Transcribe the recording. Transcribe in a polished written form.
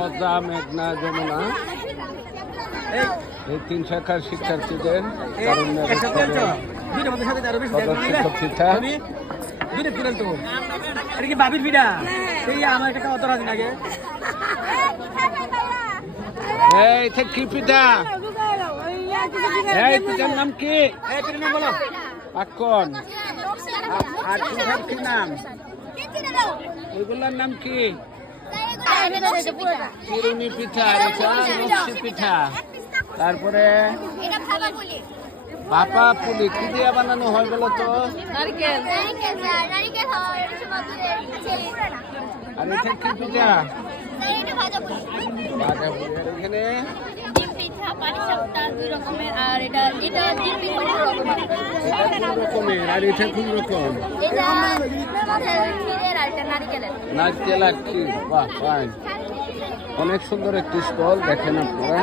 পদ্মা, মেঘনা, যমুনা এই 3 শাখার শিক্ষার্থীদের পিঠা। বাবির পিঠা আমার একটা অত রাজি লাগে। এই কি পিঠা? এই পিঠার নাম কি? বলো পাক্কন। আর পিঠার কি নাম? ওইগুলোর নাম কি? চিরুনি পিঠা, নকশি পিঠা, তারপরে ভাপা পুলি। কি দিয়ে বানানো হয় বলো তো? আর এটা কি পিঠা? ভাজা পুলি। আর এখানে আর এটা কোন রকম? নারকেল আর কি? বাহ, ফাইন। অনেক সুন্দর একটি স্টল, দেখেন আপনারা।